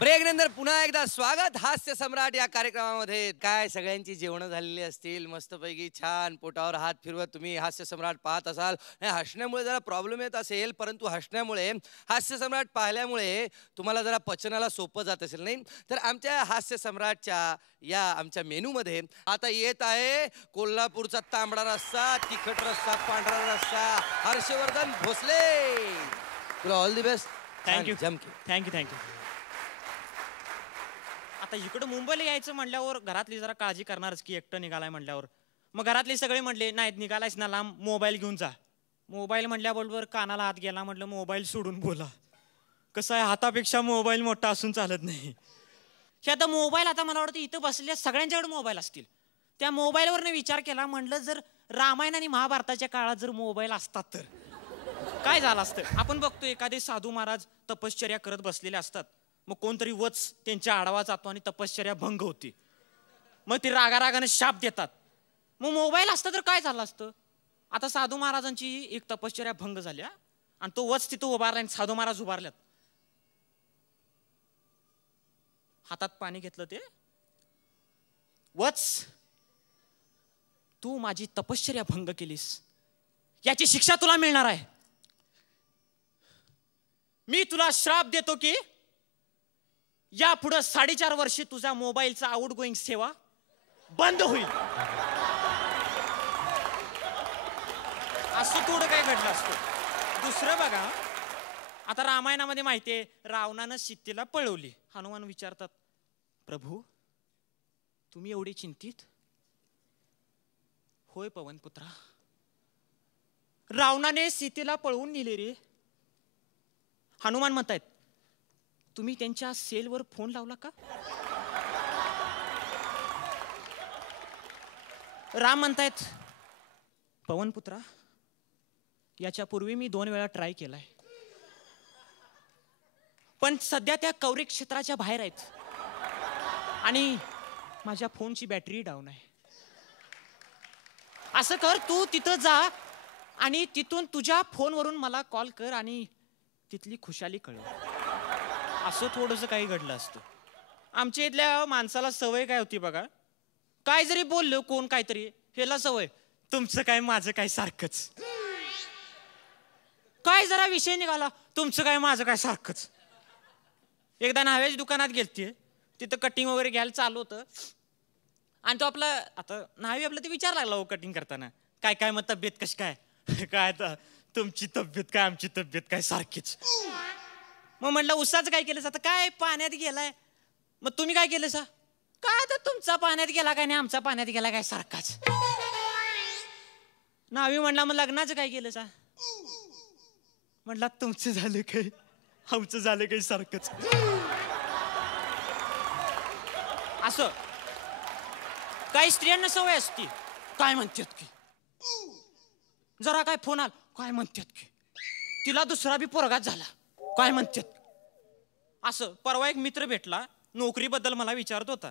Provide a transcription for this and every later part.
Break नंतर पुन्हा एकदा स्वागत हास्य सम्राट या कार्यक्रमामध्ये. काय सगळ्यांची जेवणं झालेली असतील, मस्तपैकी छान पोटावर हात फिरवत तुम्ही हास्य सम्राट पाहत असाल. हसण्यामुळे जरा प्रॉब्लेम येत असेल, परंतु हसण्यामुळे हास्य सम्राट पाहिल्यामुळे तुम्हाला जरा पचनाला सोपं जात असेल नाही. तर आमच्या हास्य सम्राटच्या या आमच्या मेनूमध्ये आता येत आहे कोल्हापूरचा तांबडा रस्सा, तिखट रस्सा, पांढरा रस्सा. हर्षवर्धन भोसले, तुला ऑल दी बेस्ट. थँक्यू जमके. थँक्यू. आता इकडं मुंबईला यायचं म्हटल्यावर घरातली जरा काळजी करणारच की एकटं निघालाय म्हटल्यावर. मग घरातले सगळे म्हटले नाहीत निघालायच ना लांब, मोबाईल घेऊन जा. मोबाईल म्हटल्याबरोबर कानाला हात गेला, म्हटलं मोबाईल सोडून बोला. कसं आहे, हातापेक्षा मोबाईल मोठा असून चालत नाही. हे आता मोबाईल, आता मला वाटतं इथं बसलेल्या सगळ्यांच्याकडे मोबाईल असतील. त्या मोबाईलवरनं विचार केला, म्हटलं जर रामायण आणि महाभारताच्या काळात जर मोबाईल असतात तर काय झालं असतं. आपण बघतो एखादे साधू महाराज तपश्चर्या करत बसलेले असतात, मग कोणतरी वच त्यांच्या आडवा जातो आणि तपश्चर्या भंग होती. मग ते रागारागाने शाप देतात. मग मोबाईल असतं तर काय झालं असतं. आता साधू महाराजांची एक तपश्चर्या भंग झाल्या आणि तो वच तिथं उभारला आणि साधू महाराज उभारल्यात. हातात पाणी घेतलं, ते वच तू माझी तपश्चर्या भंग केलीस, याची शिक्षा तुला मिळणार आहे. मी तुला श्राप देतो की या पुढे 4.5 वर्षे तुझा मोबाईलचा आउट गोईंग सेवा बंद होईल. असं थोडं काय घडलं असतं. दुसरं बघा, आता रामायणामध्ये माहितीये रावणानं सीतेला पळवली. हनुमान विचारतात, प्रभू तुम्ही एवढे चिंतित? होय पवनपुत्रा, रावणाने सीतेला पळवून नेले रे. हनुमान म्हणतायत, तुम्ही त्यांच्या सेलवर फोन लावला का? राम म्हणतायत, पवनपुत्रा याच्या पूर्वी मी 2 वेळा ट्राय केलाय, पण सध्या त्या कौरिक क्षेत्राच्या बाहेर आहेत आणि माझ्या फोनची बॅटरी डाऊन आहे. असं कर, तू तिथं जा आणि तिथून तुझ्या फोनवरून मला कॉल कर आणि तिथली खुशाली कळव. असं थोडंसं काही घडलं असतं. आमच्या इथल्या माणसाला सवय काय होती बघा, काय जरी बोललो कोण काहीतरी, ह्याला सवय तुमचं काय माझं काय सारखंच. काय जरा विषय निघाला, तुमचं काय माझं काय सारखंच. एकदा न्हाव्याच्या दुकानात गेलते, तिथं कटिंग वगैरे घ्यायला चालू होतं आणि तो आपला आता न्हावी आपलं ते विचार लागला हो कटिंग करताना, काय काय मग तब्येत कशी काय. काय तर तुमची तब्येत काय आमची तब्येत काय सारखीच. मग म्हटलं उसाचं काय केलं, आता काय पाण्यात गेलाय. मग तुम्ही काय केलं सा, काय तर तुमचा पाण्यात गेला काय नाही आमचा पाण्यात गेला काय सारखाच. नावी म्हणला मग लग्नाचं काय केलं सा, म्हटलं तुमचं झालं काय आमचं झालं काही सारखंच. असं काही स्त्रियांना सवय असती, काय म्हणतात की जरा काय फोन आला, काय म्हणतात की तिला दुसरा बी पोरगाच झाला, काय म्हणतात. असं परवा एक मित्र भेटला, नोकरीबद्दल मला विचारत होता.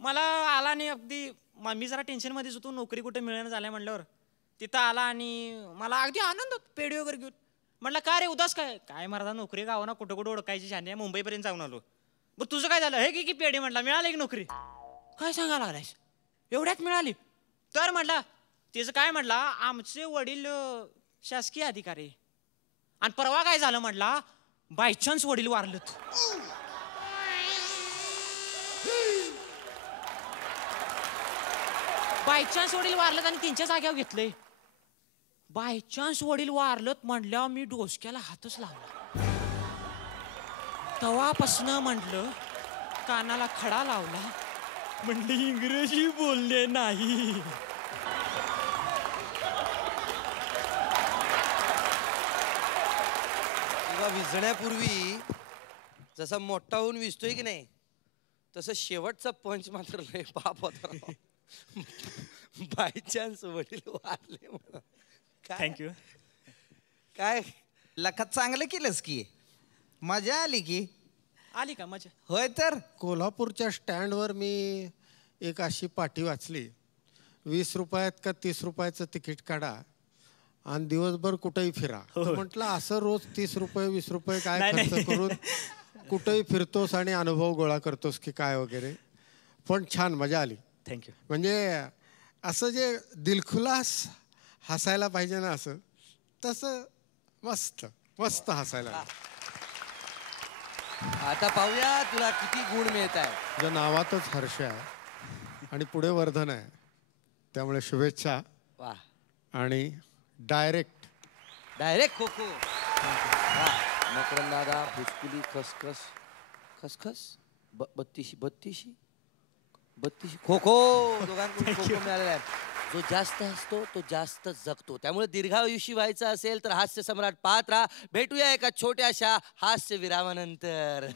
मला आला आणि अगदी मी जरा टेन्शनमध्येच होतो, नोकरी कुठे मिळणं झाल्या म्हणल्यावर. तिथं आला आणि मला अगदी आनंद होत, पेढी वगैरे घेऊन. म्हटलं काय रे उदास काय, काय मर्दा नोकरी गावाना कुठं कुठं ओळखायची शाने, मुंबईपर्यंत जाऊन आलो. मग तुझं काय झालं, हे की पेढी. म्हटलं मिळाली की नोकरी. काय सांगायला लागलायस, एवढ्यात मिळाली. तर म्हटलं तिचं काय, म्हटलं आमचे वडील शासकीय अधिकारी आणि परवा काय झालं, म्हटला बायचान्स वडील वारलेत. बायचान्स वडील वारलेत आणि त्यांच्या जाग्यावर घेतलंय. बायचान्स वडील वारलत म्हटल्यावर मी डोसक्याला हातच लावला. तवापासनं म्हटलं कानाला खडा लावला, म्हणलं इंग्रजी बोलले नाही. विजण्यापूर्वी जसा मोठा होऊन विजतोय की नाही, तसं शेवटचा पंच मात्र लय पाप होता. बाय चान्स वडील वारले म्हणून. थँक्यू. काय लखात चांगलं केलंस की, मजा आली की. आली का मजा. होय तर कोल्हापूरच्या स्टँडवर मी एक अशी पाटी वाचली, 20 रुपयात का 30 रुपयाचं तिकीट काढा आणि दिवसभर कुठेही फिरा. म्हटलं असं रोज 30 रुपये 20 रुपये काय खर्च करून कुठेही फिरतोस आणि अनुभव गोळा करतोस की काय वगैरे, पण छान मजा आली. थँक्यू. म्हणजे असं जे दिलखुलास हसायला पाहिजे ना, असं तसं मस्त मस्त हसायला आलं. आता पाहूया तुला किती गुण मिळत आहे. तुझ्या नावातच हर्ष आहे आणि पुढे वर्धन आहे, त्यामुळे शुभेच्छा. वा, आणि डायरेक्ट डायरेक्ट खो खो. मकरंद दादा, फुसकुली, खसखस खसखस, बत्तीशी बत्तीशी बत्तीशी खो खो. दोघांकडून खो खो मिळालेला आहे. जो जास्त हसतो तो जास्त जगतो. त्यामुळे दीर्घायुषी व्हायचं असेल तर हास्य सम्राट पाहत राहा. भेटूया एका छोट्याशा हास्य विरामानंतर.